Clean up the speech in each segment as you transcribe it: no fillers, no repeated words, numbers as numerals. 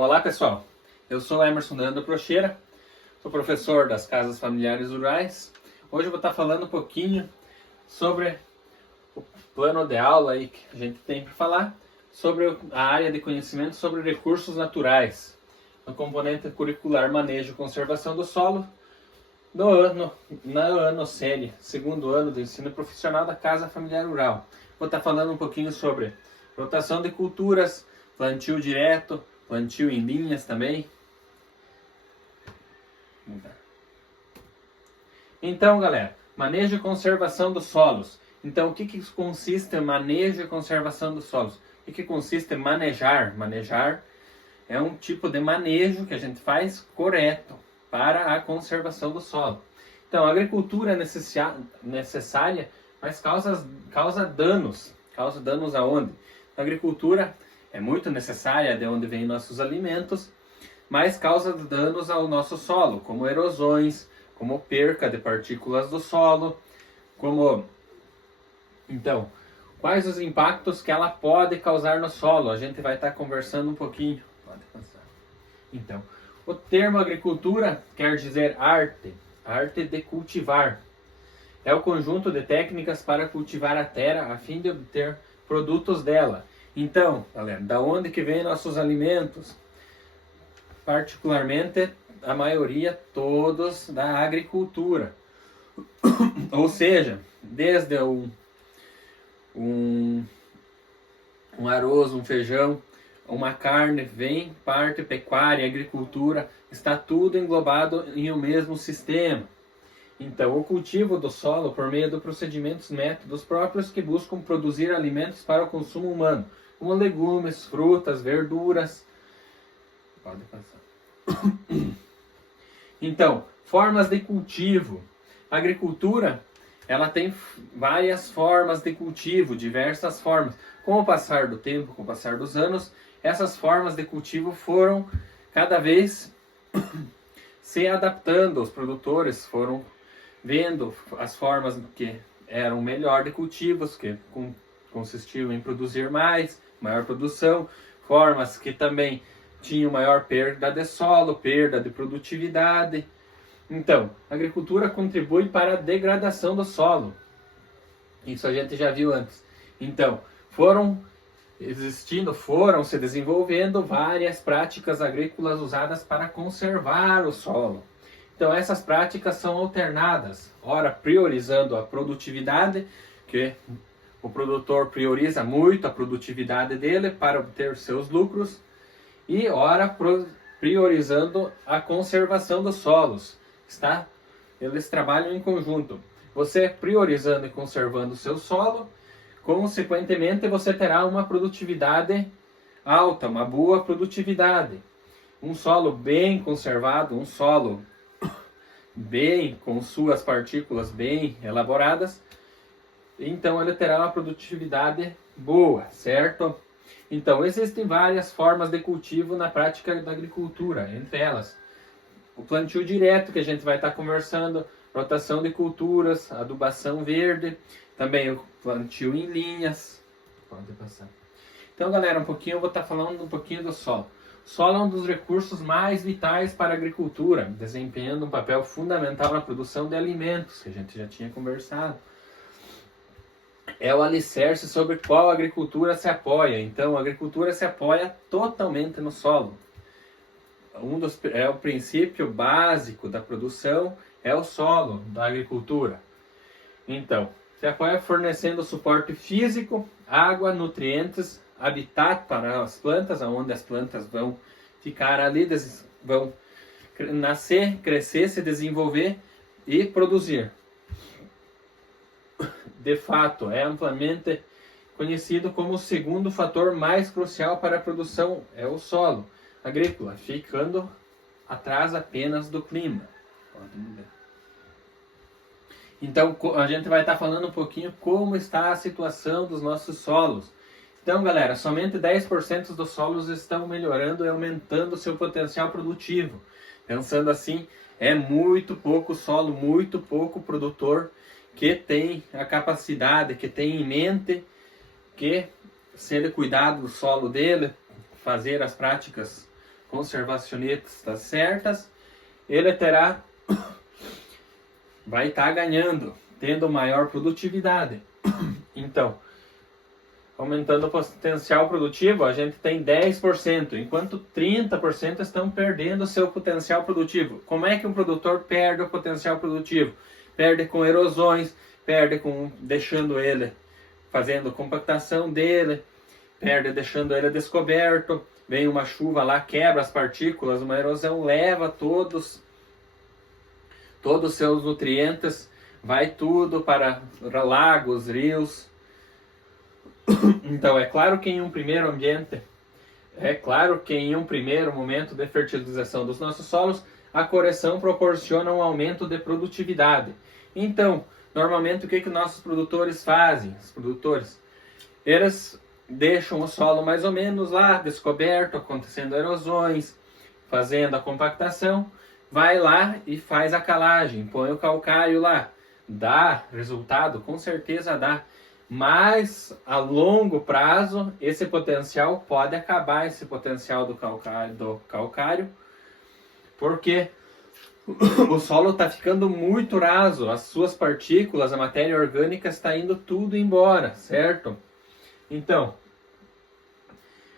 Olá pessoal, eu sou Emerson Leandro Procheira, sou professor das Casas Familiares Rurais. Hoje eu vou estar falando um pouquinho sobre o plano de aula aí que a gente tem para falar, sobre a área de conhecimento sobre recursos naturais, no componente curricular Manejo e Conservação do Solo, na ano série, segundo ano do ensino profissional da Casa Familiar Rural. Vou estar falando um pouquinho sobre rotação de culturas, plantio direto, plantio em linhas também. Então, galera, manejo e conservação dos solos. Então, o que consiste em manejo e conservação dos solos? O que consiste em manejar? Manejar é um tipo de manejo que a gente faz correto para a conservação do solo. Então, a agricultura é necessária, mas causa danos. Causa danos aonde? A agricultura é muito necessária, de onde vêm nossos alimentos, mas causa danos ao nosso solo, como erosões, como perca de partículas do solo, Então, quais os impactos que ela pode causar no solo? A gente vai estar conversando um pouquinho. Pode passar. Então, o termo agricultura quer dizer arte de cultivar. É o conjunto de técnicas para cultivar a terra a fim de obter produtos dela. Então, galera, da onde que vem nossos alimentos? Particularmente, a maioria todos da agricultura. Ou seja, desde um arroz, um feijão, uma carne, vem parte pecuária, agricultura, está tudo englobado em um mesmo sistema. Então, o cultivo do solo por meio de procedimentos, métodos próprios que buscam produzir alimentos para o consumo humano, como legumes, frutas, verduras. Pode passar. Então, formas de cultivo. A agricultura, ela tem várias formas de cultivo, diversas formas. Com o passar do tempo, com o passar dos anos, essas formas de cultivo foram cada vez se adaptando. Os produtores foram vendo as formas que eram melhor de cultivos, que consistiam em produzir maior produção, formas que também tinham maior perda de solo, perda de produtividade. Então, a agricultura contribui para a degradação do solo. Isso a gente já viu antes. Então, foram se desenvolvendo várias práticas agrícolas usadas para conservar o solo. Então, essas práticas são alternadas, ora priorizando a produtividade, que o produtor prioriza muito a produtividade dele para obter seus lucros, e ora priorizando a conservação dos solos. Eles trabalham em conjunto. Você priorizando e conservando o seu solo, consequentemente você terá uma produtividade alta, uma boa produtividade. Um solo bem conservado, um solo bem com suas partículas bem elaboradas, então ele terá uma produtividade boa, certo? Então, existem várias formas de cultivo na prática da agricultura, entre elas o plantio direto, que a gente vai estar conversando, rotação de culturas, adubação verde, também o plantio em linhas. Pode passar. Então, galera, eu vou estar falando um pouquinho do solo. O solo é um dos recursos mais vitais para a agricultura, desempenhando um papel fundamental na produção de alimentos, que a gente já tinha conversado. É o alicerce sobre o qual a agricultura se apoia. Então, a agricultura se apoia totalmente no solo. O princípio básico da produção é o solo da agricultura. Então, se apoia fornecendo suporte físico, água, nutrientes, habitat para as plantas, onde as plantas vão ficar ali, vão nascer, crescer, se desenvolver e produzir. De fato, é amplamente conhecido como o segundo fator mais crucial para a produção, é o solo agrícola, ficando atrás apenas do clima. Então, a gente vai estar falando um pouquinho como está a situação dos nossos solos. Então, galera, somente 10% dos solos estão melhorando e aumentando seu potencial produtivo. Pensando assim, é muito pouco solo, muito pouco produtor que tem a capacidade, que tem em mente que, se ele cuidar do solo dele, fazer as práticas conservacionistas certas, ele vai estar ganhando, tendo maior produtividade. Então, aumentando o potencial produtivo, a gente tem 10%, enquanto 30% estão perdendo o seu potencial produtivo. Como é que um produtor perde o potencial produtivo? Perde com erosões, perde com deixando ele, fazendo compactação dele, perde deixando ele descoberto, vem uma chuva lá, quebra as partículas, uma erosão leva todos os seus nutrientes, vai tudo para lagos, rios. Então, é claro que em um primeiro momento de fertilização dos nossos solos, a correção proporciona um aumento de produtividade. Então, normalmente o que nossos produtores fazem? Os produtores, eles deixam o solo mais ou menos lá, descoberto, acontecendo erosões, fazendo a compactação, vai lá e faz a calagem, põe o calcário lá. Dá resultado? Com certeza dá. Mas a longo prazo, esse potencial pode acabar, esse potencial do calcário, porque o solo está ficando muito raso, as suas partículas, a matéria orgânica está indo tudo embora, certo? Então,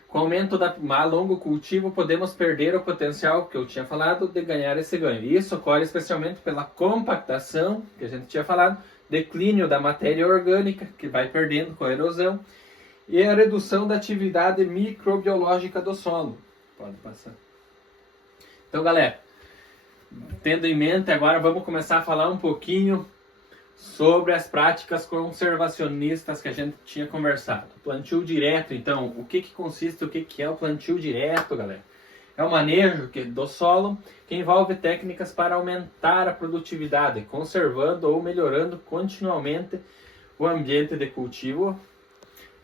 com o aumento a longo cultivo, podemos perder o potencial que eu tinha falado de ganhar esse ganho. Isso ocorre especialmente pela compactação, que a gente tinha falado, declínio da matéria orgânica, que vai perdendo com a erosão, e a redução da atividade microbiológica do solo. Pode passar. Então, galera, tendo em mente, agora vamos começar a falar um pouquinho sobre as práticas conservacionistas que a gente tinha conversado. Plantio direto, então, o que consiste, o que é o plantio direto, galera? É o manejo do solo que envolve técnicas para aumentar a produtividade, conservando ou melhorando continuamente o ambiente de cultivo.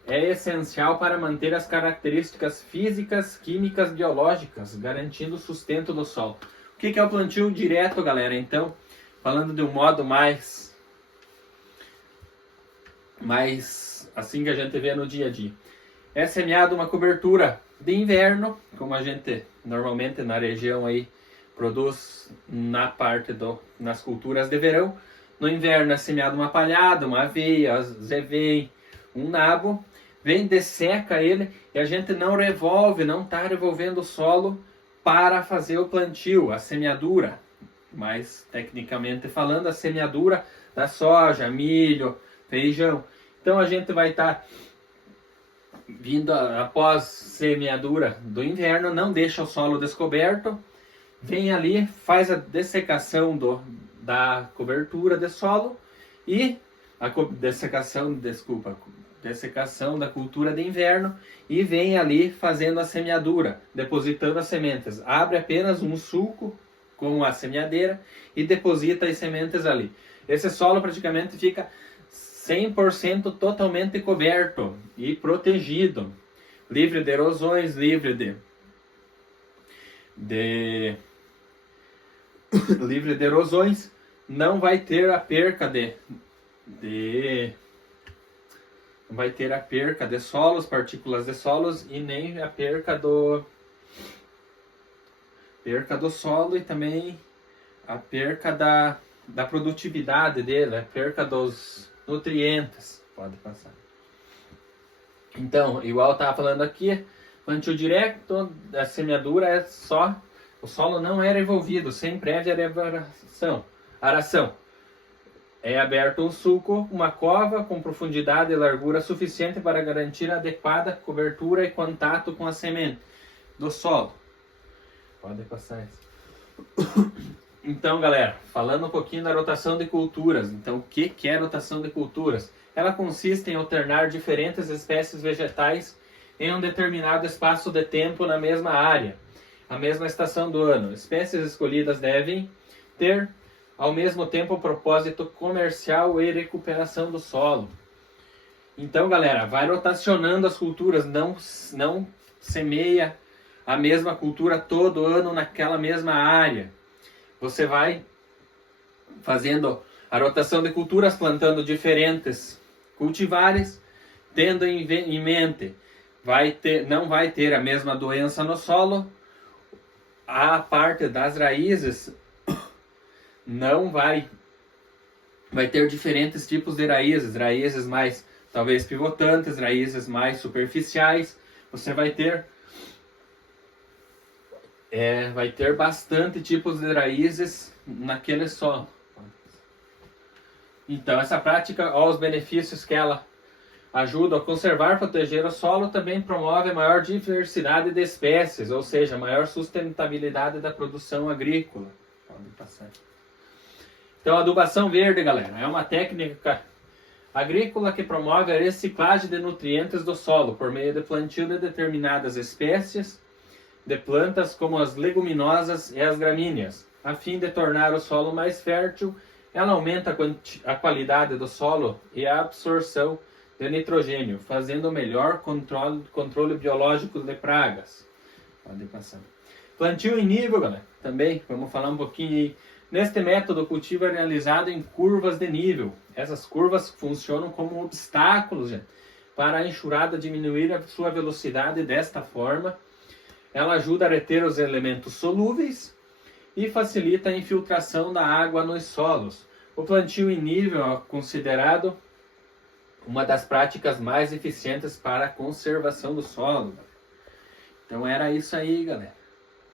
É essencial para manter as características físicas, químicas, biológicas, garantindo o sustento do solo. O que é o plantio direto, galera? Então, falando de um modo mais assim que a gente vê no dia a dia. É semeado uma cobertura de inverno, como a gente normalmente na região aí produz nas culturas de verão. No inverno é semeado uma palhada, uma aveia, vem um nabo, desseca ele e a gente não está revolvendo o solo para fazer o plantio, a semeadura. Mais tecnicamente falando, a semeadura da soja, milho, feijão. Então a gente vai estar vindo após semeadura do inverno, não deixa o solo descoberto, vem ali, faz a dessecação da cobertura de solo e a dessecação da cultura de inverno e vem ali fazendo a semeadura, depositando as sementes. Abre apenas um sulco com a semeadeira e deposita as sementes ali. Esse solo praticamente fica 100% totalmente coberto e protegido, livre de erosões, livre de erosões, não vai ter a perca não vai ter a perca de solos, partículas de solos e nem a perca do solo e também a perca da produtividade dele, a perca dos nutrientes. Pode passar. Então, igual eu estava falando aqui, plantio direto, a semeadura é só, o solo não é revolvido, sem prévia aração. É aberto um sulco, uma cova com profundidade e largura suficiente para garantir a adequada cobertura e contato com a semente do solo. Pode passar isso. Então, galera, falando um pouquinho da rotação de culturas. Então, o que é rotação de culturas? Ela consiste em alternar diferentes espécies vegetais em um determinado espaço de tempo na mesma área, a mesma estação do ano. Espécies escolhidas devem ter, ao mesmo tempo, o propósito comercial e recuperação do solo. Então, galera, vai rotacionando as culturas, não semeia a mesma cultura todo ano naquela mesma área. Você vai fazendo a rotação de culturas, plantando diferentes cultivares, tendo em mente, não vai ter a mesma doença no solo, a parte das raízes não vai ter diferentes tipos de raízes mais talvez pivotantes, raízes mais superficiais. Você vai ter bastante tipos de raízes naquele solo. Então essa prática, ó, os benefícios que ela ajuda a conservar e proteger o solo, também promove a maior diversidade de espécies, ou seja, maior sustentabilidade da produção agrícola. Pode passar. Então a adubação verde, galera, é uma técnica agrícola que promove a reciclagem de nutrientes do solo por meio de plantio de determinadas espécies de plantas como as leguminosas e as gramíneas. A fim de tornar o solo mais fértil, ela aumenta a qualidade do solo e a absorção de nitrogênio, fazendo o melhor controle biológico de pragas. Pode passar. Plantio em nível, galera. Também vamos falar um pouquinho aí. Neste método, o cultivo é realizado em curvas de nível. Essas curvas funcionam como obstáculos, gente, para a enxurrada diminuir a sua velocidade. Desta forma, ela ajuda a reter os elementos solúveis e facilita a infiltração da água nos solos. O plantio em nível é considerado uma das práticas mais eficientes para a conservação do solo. Então era isso aí, galera.